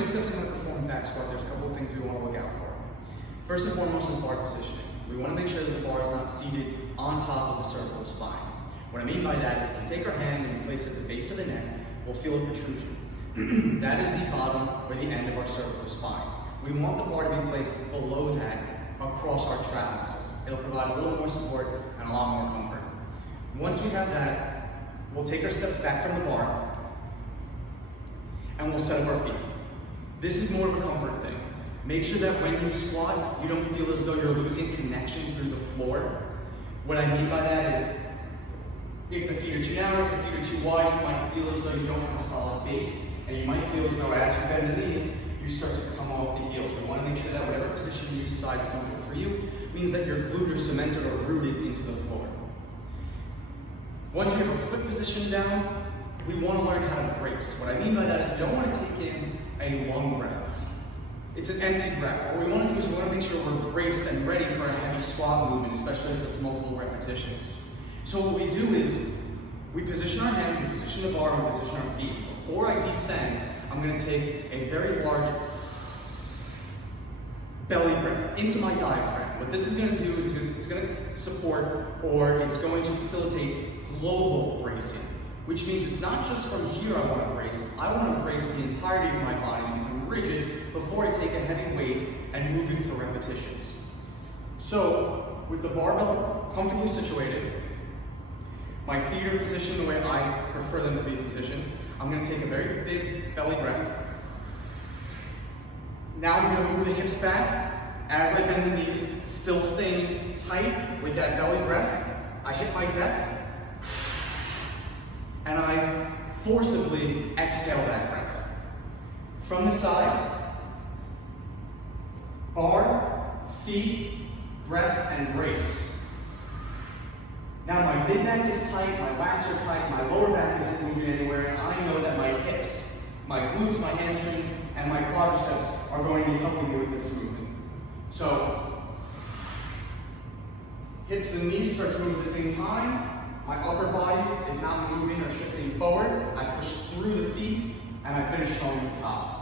discussing how to perform back squat, there's a couple of things we want to look out for. First and foremost is bar positioning. We want to make sure that the bar is not seated on top of the cervical spine. What I mean by that is we take our hand and we place it at the base of the neck, we'll feel a protrusion. That is the bottom or the end of our cervical spine. We want the bar to be placed below that across our trap muscles. It'll provide a little more support and a lot more comfort. Once we have that, we'll take our steps back from the bar and we'll set up our feet. This is more of a comfort thing. Make sure that when you squat, you don't feel as though you're losing connection through the floor. What I mean by that is, if the feet are too narrow, if the feet are too wide, you might feel as though you don't have a solid base, and you might feel as though as you bend the knees, you start to come off the heels. We want to make sure that whatever position you decide is comfortable for you means that your glute are cemented or rooted into the floor. Once you have a foot position down, we want to learn how to brace. What I mean by that is you don't want to take in a long breath. It's an empty breath. What we want to do is we want to make sure we're braced and ready for a heavy squat movement, especially if it's multiple repetitions. So what we do is we position our hands, we position the bar, we position our feet. Before I descend, I'm going to take a very large belly breath into my diaphragm. What this is going to do is it's going to support or it's going to facilitate global bracing, which means it's not just from here I want to brace. I want to brace the entirety of my body and become rigid before I take a heavy weight and move in for repetitions. So with the barbell comfortably situated, my feet are positioned the way I prefer them to be positioned. I'm going to take a very big belly breath. Now I'm going to move the hips back as I bend the knees, still staying tight with that belly breath. I hit my depth, and I forcibly exhale that breath. From the side, bar, feet, breath, and brace. Now my mid back is tight, my lats are tight, my lower back isn't moving anywhere, and I know that my hips, my glutes, my hamstrings, and my quadriceps are going to be helping me with this movement. So, hips and knees start to move at the same time. My upper body is not moving or shifting forward. I push through the feet, and I finish strong at the top.